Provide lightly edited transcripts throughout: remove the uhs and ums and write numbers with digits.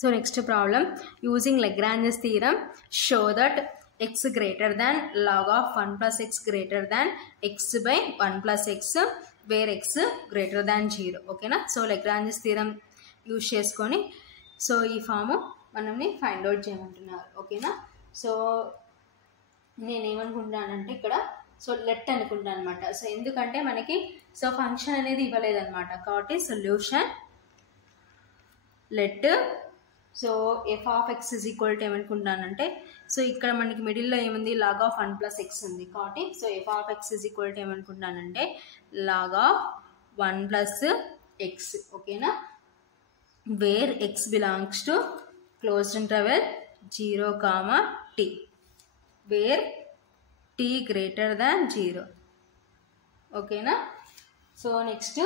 So next problem, using Lagrange's theorem, show that x greater than log of 1 plus x greater than x by 1 plus x where x greater than 0. Okay na? So Lagrange's theorem use చేసుకొని so ఈ form మనల్ని find out చేయమంటున్నారు. ఓకేనా? So నేనేమనుకుంటానంటే ఇక్కడ so let అనుకుంటాను అనమాట. So ఎందుకంటే మనకి సో ఫంక్షన్ అనేది ఇవ్వలేదన్నమాట కాబట్టి solution let so F of X is equal to ఏమనుకుంటానంటే సో ఇక్కడ మనకి మిడిల్లో ఏముంది లాగ్ ఆఫ్ 1 ప్లస్ ఎక్స్ ఉంది కాబట్టి so F of X is equal to ఏమనుకుంటానంటే లాగ్ ఆఫ్ 1 ప్లస్ ఎక్స్. ఓకేనా? Where X belongs to closed interval 0, t where t greater than 0. ఓకేనా? So next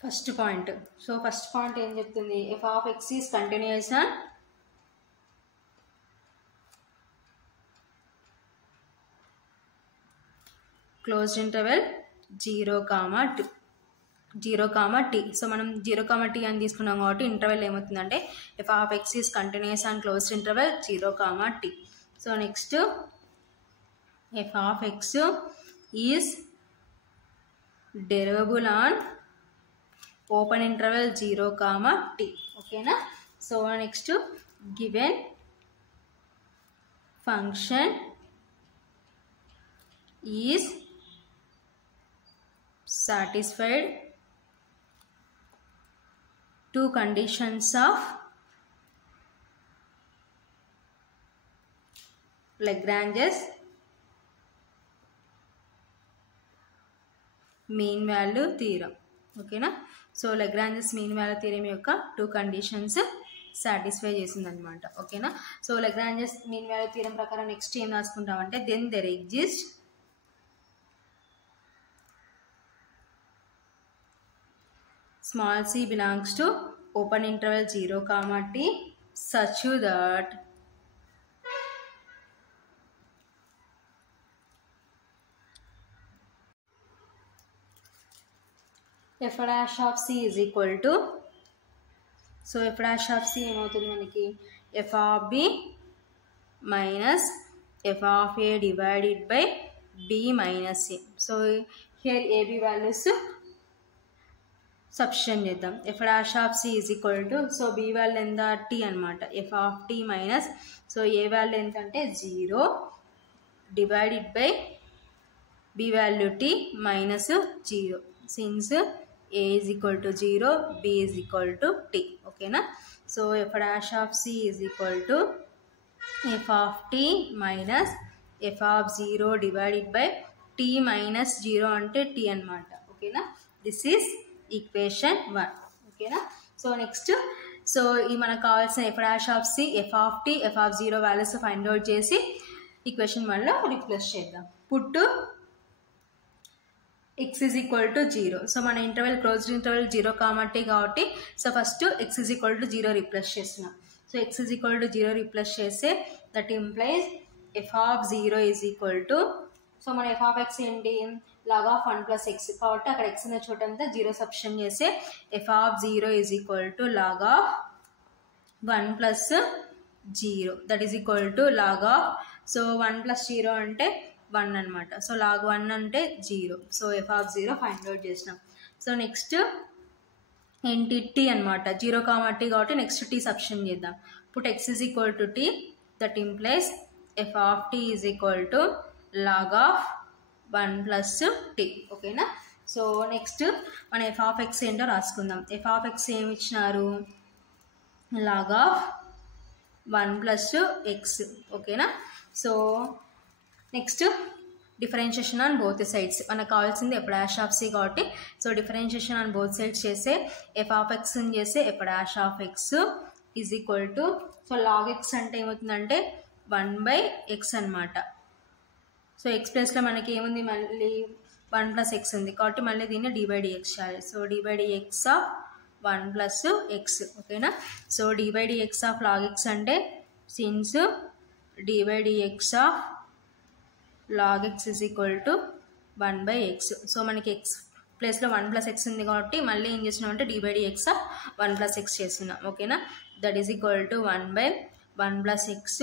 first point. So first point ఏం చెప్తుంది? F of X is continuous on closed interval 0, t. So మనం 0, t అని తీసుకున్నాం కాబట్టి interval ఏమవుతుందంటే F of X is continuous on closed interval 0, t. So next F of X is derivable on open interval 0, t. ఓకేనా? So next given function is satisfied two conditions of Lagrange's mean value theorem. ఓకేనా? So Lagrange's mean value theorem యొక్క 2 conditions satisfy చేసిందనమాట. ఓకేనా? So Lagrange's mean value theorem ప్రకారం next ఏం రాసుకుంటామంటే then there exist small c belongs to open interval 0, t such that f dash of c is equal to so f dash of c ఏమవుతుంది మనకి f of b minus f of a divided by b minus a. so here ab values substitute చేద్దాం. F dash of C is equal to so B value ఎంత T అనమాట. F of T minus so A value ఎంత అంటే 0 divided by B value T minus 0 since A is equal to 0, B is equal to T. ఓకేనా? So F dash of C is equal to F of T minus F of 0 divided by T minus 0 అంటే tea అనమాట. ఓకేనా? This is equation 1. ఓకేనా? So next so ఈ మనకు కావాల్సిన F dash of C, F of T, F of 0 values find out చేసి equation 1లో replace చేద్దాం. Put X is equal to 0. So మన ఇంటర్వెల్ క్లోజ్డ్ ఇంటర్వెల్ 0, t కాబట్టి so first X is equal to 0 replace చేస్తున్నాం. So X is equal to 0 replace చేస్తే that implies F of 0 is equal to so మన F of x ఏంటి log of 1 plus x కాబట్టి అక్కడ x ఉన్న చోట అంతా 0 సబ్స్టిట్యూట్ చేస్తే F of 0 is equal to log of 1 plus 0 that is equal to log of so 1 plus 0 అంటే 1 అనమాట. సో లాగ్ 1 అంటే 0. So F of 0 find out చేసినాం. సో నెక్స్ట్ ఏంటి టీ అనమాట. 0, t కాబట్టి నెక్స్ట్ టీ సబ్స్టిట్యూట్ చేద్దాం. Put X is equal to T that implies F of T is equal to log of 1 plus T. ఓకేనా? So next మన F of X ఏంటో రాసుకుందాం. F of X ఏమి ఇచ్చినారు? Log of 1 plus X. ఓకేనా? So next differentiation on both sides మనకు కావాల్సింది F dash of C కాబట్టి so differentiation on both sides చేస్తే ఎఫ్ ఆఫ్ ఎక్స్ చేస్తే F dash of X is equal to so log X అంటే ఏమవుతుందంటే 1/x అనమాట. So X ప్లస్లో మనకి ఏముంది మళ్ళీ 1 ప్లస్ ఎక్స్ ఉంది కాబట్టి మళ్ళీ దీన్ని d/dx చేయాలి. So d/dx of 1 plus X. ఓకేనా? So d/dx of log X అంటే since d/dx of log x is equal to 1/x. సో మనకి x ప్లేస్లో 1 ప్లస్ ఎక్స్ ఉంది కాబట్టి మళ్ళీ ఏం చేస్తున్నాం అంటే d/dx ఆఫ్ 1 ప్లస్ ఎక్స్ చేస్తున్నాం. ఓకేనా, that is equal to 1/1 plus X.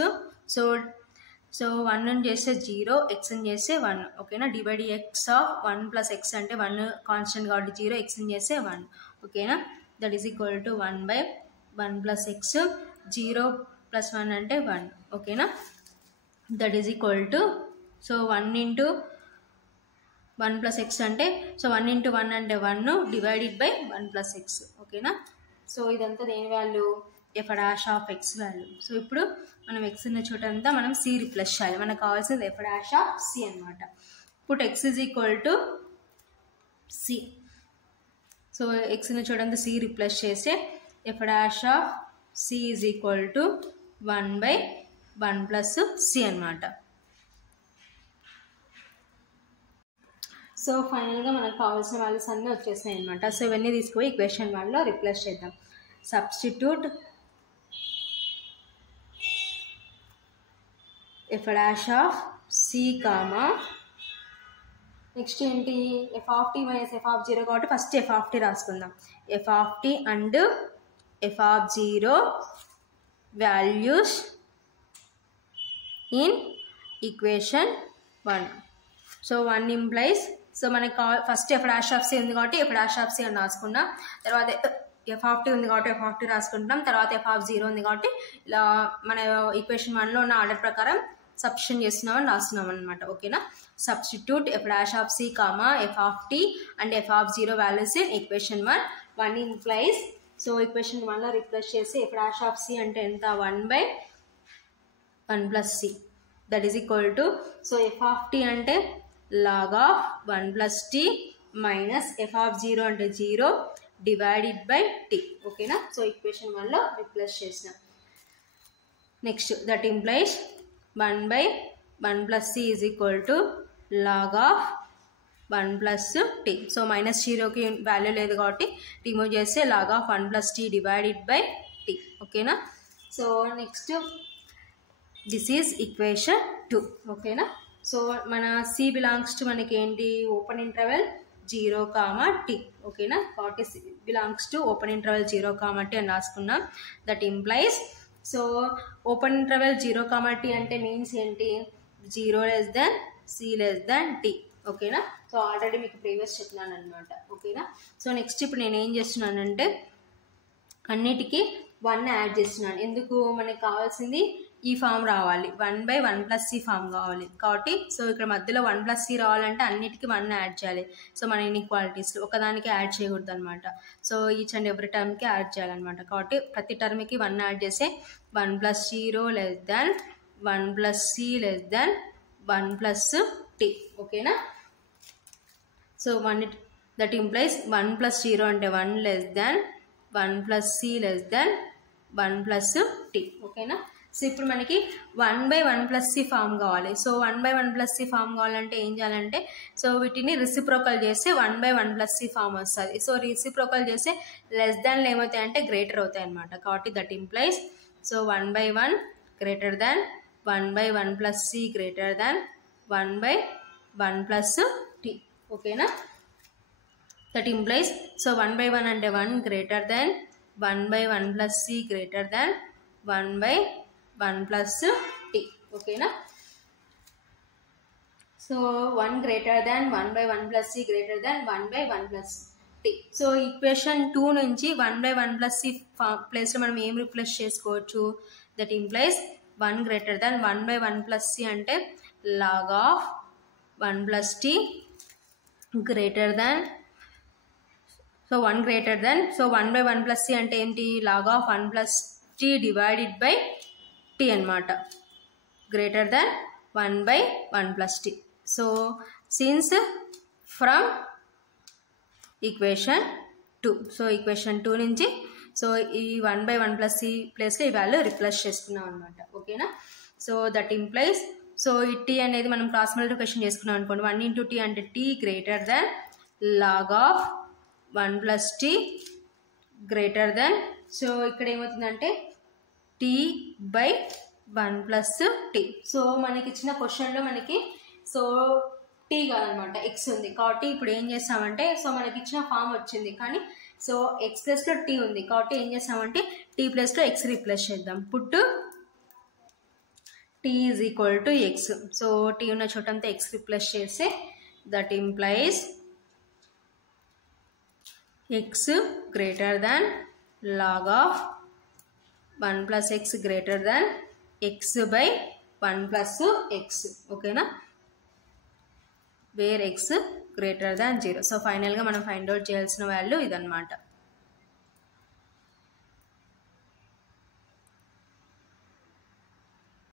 So 1 చేస్తే 0, x చేస్తే 1. ఓకేనా, d/dx ఆఫ్ 1 ప్లస్ ఎక్స్ అంటే 1 కాన్స్టెంట్ కాబట్టి 0, x చేస్తే 1. ఓకేనా, that is equal to 1/1 plus X. 0 plus 1 అంటే 1. ఓకేనా, that is equal to so 1 into 1 plus X అంటే సో 1 ఇంటూ 1 అంటే 1 డివైడెడ్ బై 1 ప్లస్ ఎక్స్. ఓకేనా, సో ఇదంతా దేని value F dash of X value. So ఇప్పుడు మనం ఎక్స్ ఉన్న చోట అంతా మనం సి రిప్లేస్ చేయాలి. మనకు కావాల్సింది ఎఫ్ డాష్ ఆఫ్ సి అనమాట. ఇప్పుడు x is equal to c. So x ఉన్న చోట అంతా సి రిప్లేస్ చేస్తే F dash of C is equal to 1/1 plus c అనమాట. సో ఫైనల్గా మనకు కావాల్సిన వాల్యూస్ అన్నీ వచ్చేసాయి అనమాట. సో ఇవన్నీ తీసుకుపోయి ఈక్వేషన్ 1లో రిప్లేస్ చేద్దాం. Substitute F dash of C comma next ఏంటి F of T minus F of zero కాబట్టి ఫస్ట్ ఎఫ్ ఆఫ్ టీ రాసుకుందాం. F of T and F of zero values in equation 1. So 1 implies so మనకి first F dash of C ఉంది కాబట్టి F dash of C అని రాసుకున్నాం. తర్వాత F of tea ఉంది కాబట్టి ఎఫ్ ఆఫ్ టీ రాసుకుంటున్నాం. తర్వాత ఎఫ్ ఆఫ్ జీరో ఉంది కాబట్టి ఇలా మన ఈక్వేషన్ 1లో ఉన్న ఆర్డర్ ప్రకారం సబ్స్టిట్యూట్ చేస్తున్నామని రాస్తున్నాం అనమాట. ఓకేనా, substitute F dash of C comma F of T and F of zero values in equation 1. 1 implies so equation 1లో రిప్లేస్ చేసి ఎఫ్ డాష్ ఆఫ్ సి అంటే ఎంత 1/1 plus C that is equal to so F of T అంటే log of 1 plus t minus f of 0 అంటే 0 divided by t. ఓకేనా, so equation 1లో replace చేసినాం. Next that implies 1/1 plus c is equal to log of 1 plus t. So minus 0కి value లేదు కాబట్టి remove చేస్తే log of 1 plus t divided by t. ఓకేనా, so next this is equation 2. ఓకేనా, so మన C belongs to మనకి ఏంటి open interval 0, t. ఓకేనా, కాబట్టి c belongs to open interval 0, t అని రాసుకున్నాం. That implies so open interval 0, t అంటే మీన్స్ ఏంటి 0 less than c less than t. ఓకేనా, సో ఆల్రెడీ మీకు ప్రీవియస్ చెప్పినాను అనమాట. ఓకేనా, సో నెక్స్ట్ ఇప్పుడు నేను ఏం చేస్తున్నానంటే అన్నిటికీ 1 యాడ్ చేస్తున్నాను. ఎందుకు మనకి కావాల్సింది ఈ ఫామ్ రావాలి 1/1 ప్లస్ సి ఫామ్ కావాలి కాబట్టి సో ఇక్కడ మధ్యలో 1 ప్లస్ సి రావాలంటే అన్నిటికీ 1 యాడ్ చేయాలి. సో మన ఇన్ఈక్వాలిటీస్లో ఒకదానికి యాడ్ చేయకూడదు అనమాట. సో ఈచ్ అండ్ ఎవ్రీ టర్మ్కి యాడ్ చేయాలన్నమాట. కాబట్టి ప్రతి టర్మ్కి 1 యాడ్ చేస్తే 1 plus 0 less than 1 plus C less than 1 plus T. ఓకేనా, సో 1 దట్ ఇంప్లైస్ 1 ప్లస్ 0 అంటే 1 less than 1 plus C less than 1 plus T. ఓకేనా, సో ఇప్పుడు మనకి 1/1 ప్లస్ సి ఫామ్ కావాలి. సో 1/1 ప్లస్ సి ఫామ్ కావాలంటే ఏం చేయాలంటే సో వీటిని రిసిప్రోకల్ చేస్తే 1/1 ప్లస్ సి ఫామ్ వస్తుంది. సో రిసిప్రోకల్ చేస్తే లెస్ దాన్లు ఏమవుతాయి అంటే గ్రేటర్ అవుతాయి అనమాట. కాబట్టి that implies so 1/1 greater than 1/1 plus C greater than 1/1 plus T. ఓకేనా, దట్ ఇంప్లైస్ సో 1/1 అంటే 1 greater than 1/1 plus C greater than 1/1 plus T. ఓకేనా, so 1 greater than 1/1 plus C greater than 1/1 plus tea. So equation 2 నుంచి 1/1 plus C ప్లేస్లో మనం ఏం replace చేసుకోవచ్చు. That implies 1 greater than 1/1 plus C అంటే log of 1 plus tea greater than so 1 greater than so 1/1 plus C అంటే ఏంటి log of 1 plus T divided by T అనమాట. Greater than 1/1 plus tea. So since from equation 2 so equation 2 నుంచి so ఈ 1/1 plus C ప్లేస్లో ఈ value replace చేస్తున్నాం అనమాట. ఓకేనా, సో దట్ ఇంప్లైస్ సో ఈ టీ అనేది మనం క్రాస్ మల్టిప్లికేషన్ చేసుకున్నాం అనుకోండి. 1 ఇంటూ టీ అంటే t greater than log of 1 plus tea greater than so ఇక్కడ ఏమవుతుందంటే t by 1 plus tea. So మనకి ఇచ్చిన క్వశ్చన్లో మనకి సో టీ కాదనమాట, ఎక్స్ ఉంది కాబట్టి ఇప్పుడు ఏం చేస్తామంటే, సో మనకి ఇచ్చిన ఫామ్ వచ్చింది కానీ సో ఎక్స్ ప్లస్లో టీ ఉంది కాబట్టి ఏం చేస్తామంటే టీ ప్లస్లో ఎక్స్ రీప్లేస్ చేద్దాం. Put t is equal to x. So t ఉన్న చోటంతా ఎక్స్ రీప్లేస్ చేస్తే that implies x greater than log of 1 plus x greater than x by 1 plus x. ఓకేనా, where x greater than 0. So ఫైనల్గా మనం find out చేయాల్సిన value ఇదన్నమాట.